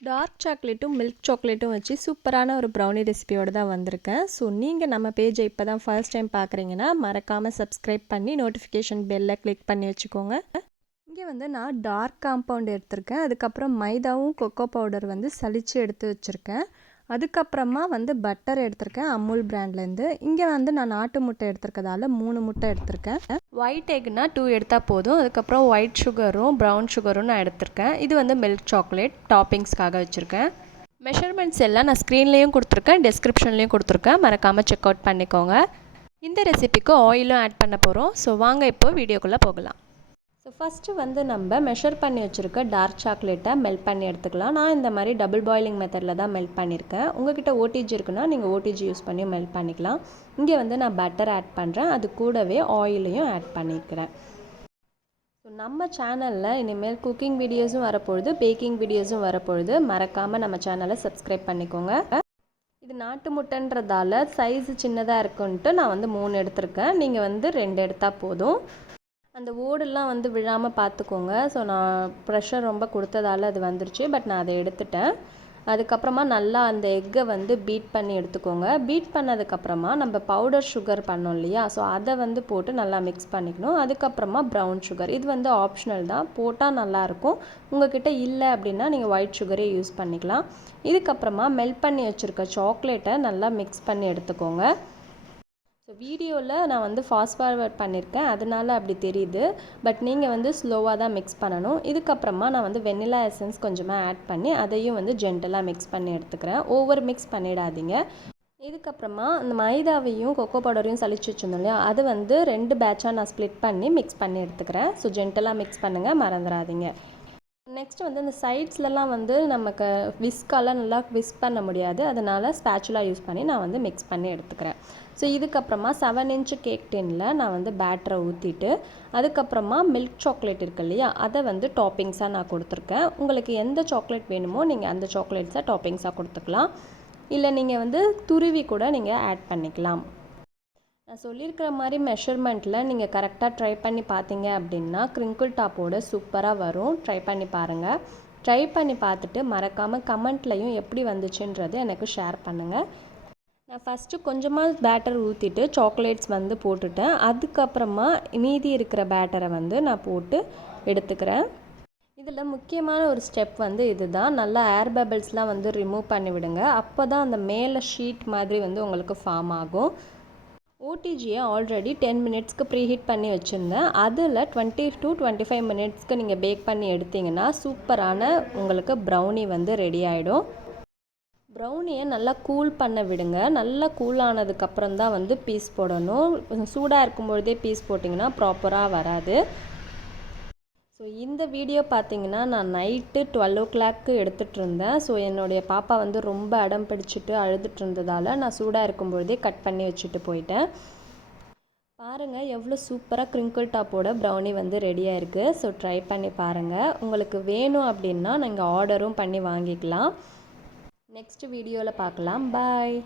Dark சாக்லேட்டும் milk சாக்லேட்டும் வச்சு சூப்பரான ஒரு ப்ரௌனி ரெசிபியோடு தான் வந்திருக்கேன். ஸோ நீங்கள் நம்ம பேஜை இப்போ தான் ஃபர்ஸ்ட் டைம் பார்க்குறீங்கன்னா மறக்காமல் சப்ஸ்கிரைப் பண்ணி நோட்டிஃபிகேஷன் பெல்லை கிளிக் பண்ணி வச்சுக்கோங்க. இங்கே வந்து நான் டார்க் காம்பவுண்ட் எடுத்திருக்கேன். அதுக்கப்புறம் மைதாவும் கொக்கோ பவுடர் வந்து சலித்து எடுத்து வச்சுருக்கேன். அதுக்கப்புறமா வந்து பட்டர் எடுத்திருக்கேன் அமுல் பிராண்ட்லேருந்து இங்கே வந்து நான் நாட்டு முட்டை எடுத்திருக்கதால மூணு முட்டை எடுத்திருக்கேன். ஒயிட் எக்னா டூ எடுத்தால் போதும். அதுக்கப்புறம் ஒயிட் சுகரும் ப்ரௌன் சுகரும் நான் எடுத்திருக்கேன். இது வந்து மில்க் சாக்லேட் டாப்பிங்ஸ்க்காக வச்சுருக்கேன். மெஷர்மெண்ட்ஸ் எல்லாம் நான் ஸ்க்ரீன்லேயும் கொடுத்துருக்கேன் டிஸ்கிரிப்ஷன்லேயும் கொடுத்துருக்கேன். மறக்காமல் செக் அவுட் பண்ணிக்கோங்க. இந்த ரெசிபிக்கு ஆயிலும் ஆட் பண்ண போகிறோம் ஸோ வாங்க இப்போ வீடியோக்குள்ளே போகலாம். ஸோ ஃபஸ்ட்டு வந்து நம்ம மெஷர் பண்ணி வச்சுருக்க டார்க் சாக்லேட்டை மெல்ட் பண்ணி எடுத்துக்கலாம். நான் இந்த மாதிரி டபுள் பாயிலிங் மெத்தடில் தான் மெல்ட் பண்ணியிருக்கேன் உங்ககிட்ட ஓடிஜி இருக்குன்னா நீங்கள் ஓடிஜி யூஸ் பண்ணி மெல்ட் பண்ணிக்கலாம். இங்கே வந்து நான் பட்டர் ஆட் பண்ணுறேன் அது கூடவே ஆயிலையும் ஆட் பண்ணியிருக்கிறேன் ஸோ நம்ம சேனலில் இனிமேல் குக்கிங் வீடியோஸும் வரப்பொழுது பேக்கிங் வீடியோஸும் வரப்பொழுது மறக்காமல் நம்ம சேனலை சப்ஸ்கிரைப் பண்ணிக்கோங்க. இது நாட்டு முட்டைன்றதால சைஸ் சின்னதாக இருக்குன்ட்டு நான் வந்து மூணு எடுத்திருக்கேன். நீங்கள் வந்து ரெண்டு எடுத்தால் போதும். அந்த ஓடெல்லாம் வந்து விழாமல் பார்த்துக்கோங்க. ஸோ நான் ப்ரெஷர் ரொம்ப கொடுத்ததால அது வந்துருச்சு. பட் நான் அதை எடுத்துட்டேன். அதுக்கப்புறமா நல்லா அந்த எக்கை வந்து பீட் பண்ணி எடுத்துக்கோங்க. பீட் பண்ணதுக்கப்புறமா நம்ம பவுடர் சுகர் பண்ணோம் இல்லையா? ஸோ அதை வந்து போட்டு நல்லா மிக்ஸ் பண்ணிக்கணும். அதுக்கப்புறமா ப்ரௌன் சுகர் இது வந்து ஆப்ஷனல் தான். போட்டால் நல்லாயிருக்கும். உங்ககிட்ட இல்லை அப்படின்னா நீங்கள் ஒயிட் சுகரே யூஸ் பண்ணிக்கலாம். இதுக்கப்புறமா மெல்ட் பண்ணி வச்சுருக்க சாக்லேட்டை நல்லா மிக்ஸ் பண்ணி எடுத்துக்கோங்க. ஸோ வீடியோவில் நான் வந்து ஃபாஸ்ட் ஃபார்வர்ட் பண்ணியிருக்கேன் அதனால அப்படி தெரியுது. பட் நீங்கள் வந்து ஸ்லோவாக தான் மிக்ஸ் பண்ணணும். இதுக்கப்புறமா நான் வந்து வெண்ணிலா எசன்ஸ் கொஞ்சமாக ஆட் பண்ணி அதையும் வந்து ஜென்டலாக மிக்ஸ் பண்ணி எடுத்துக்கிறேன். ஓவர் மிக்ஸ் பண்ணிடாதீங்க. இதுக்கப்புறமா இந்த மைதாவையும் கொக்கோ பவுடரையும் சளிச்சு வச்சுருந்தோம் இல்லையா? அது வந்து ரெண்டு பேட்சாக நான் ஸ்ப்ளிட் பண்ணி மிக்ஸ் பண்ணி எடுத்துக்கிறேன். ஸோ ஜென்டலாக மிக்ஸ் பண்ணுங்கள் மறந்துடாதீங்க. நெக்ஸ்ட் வந்து இந்த சைட்ஸ்லலாம் வந்து நமக்கு விஸ்காலாம் நல்லா விஸ்க் பண்ண முடியாது. அதனால் ஸ்பேச்சுலாக யூஸ் பண்ணி நான் வந்து மிக்ஸ் பண்ணி எடுத்துக்கிறேன். ஸோ இதுக்கப்புறமா செவன் இன்ச்சு கேக் டின்னில் நான் வந்து பேட்டரை ஊற்றிட்டு அதுக்கப்புறமா மில்க் சாக்லேட் இருக்கு இல்லையா அதை வந்து டாப்பிங்ஸாக நான் கொடுத்துருக்கேன். உங்களுக்கு எந்த சாக்லேட் வேணுமோ நீங்கள் அந்த சாக்லேட்ஸை டாப்பிங்ஸாக கொடுத்துக்கலாம். இல்லை நீங்கள் வந்து துருவி கூட நீங்கள் ஆட் பண்ணிக்கலாம். நான் சொல்லியிருக்கிற மாதிரி மெஷர்மெண்ட்டில் நீங்கள் கரெக்டாக ட்ரை பண்ணி பார்த்தீங்க அப்படின்னா க்ரிங்கிள் டாப்போட சூப்பராக வரும். ட்ரை பண்ணி பாருங்கள் ட்ரை பண்ணி பார்த்துட்டு மறக்காமல் கமெண்ட்லையும் எப்படி வந்துச்சுன்றது எனக்கு ஷேர் பண்ணுங்கள் நான் ஃபஸ்ட்டு கொஞ்சமாக பேட்டர் ஊற்றிட்டு சாக்லேட்ஸ் வந்து போட்டுட்டேன். அதுக்கப்புறமா மீதி இருக்கிற பேட்டரை வந்து நான் போட்டு எடுத்துக்கிறேன். இதில் முக்கியமான ஒரு ஸ்டெப் வந்து இதுதான். நல்லா ஏர் பபிள்ஸ்லாம் வந்து ரிமூவ் பண்ணி விடுங்க அப்போ தான் அந்த மேலே ஷீட் மாதிரி வந்து உங்களுக்கு ஃபார்ம் ஆகும். ஓடிஜியை ஆல்ரெடி டென் மினிட்ஸ்க்கு ப்ரீஹீட் பண்ணி வச்சுருந்தேன். அதில் டுவெண்ட்டி டு டுவெண்ட்டி ஃபைவ் மினிட்ஸ்க்கு நீங்கள் பேக் பண்ணி எடுத்திங்கன்னா சூப்பரான உங்களுக்கு ப்ரௌனி வந்து ரெடி ஆகிடும் ப்ரௌனியை நல்லா கூல் பண்ண விடுங்க. நல்லா கூல் ஆனதுக்கப்புறம் தான் வந்து பீஸ் போடணும். சூடாக இருக்கும்பொழுதே பீஸ் போட்டிங்கன்னா ப்ராப்பராக வராது. ஸோ இந்த வீடியோ பார்த்தீங்கன்னா நான் நைட்டு டுவெல் ஓ கிளாக்கு எடுத்துகிட்டு இருந்தேன் ஸோ என்னுடைய பாப்பா வந்து ரொம்ப அடம் பிடிச்சிட்டு அழுதுட்டு இருந்ததால் நான் சூடாக இருக்கும்பொழுதே கட் பண்ணி வச்சுட்டு போயிட்டேன். பாருங்கள் எவ்வளோ சூப்பராக க்ரிங்கிள் டாப்போட ப்ரௌனி வந்து ரெடியாக இருக்குது ஸோ ட்ரை பண்ணி பாருங்கள் உங்களுக்கு வேணும் அப்படின்னா நீங்கள் ஆர்டரும் பண்ணி வாங்கிக்கலாம். நெக்ஸ்ட் வீடியோவில் பார்க்கலாம் பாய்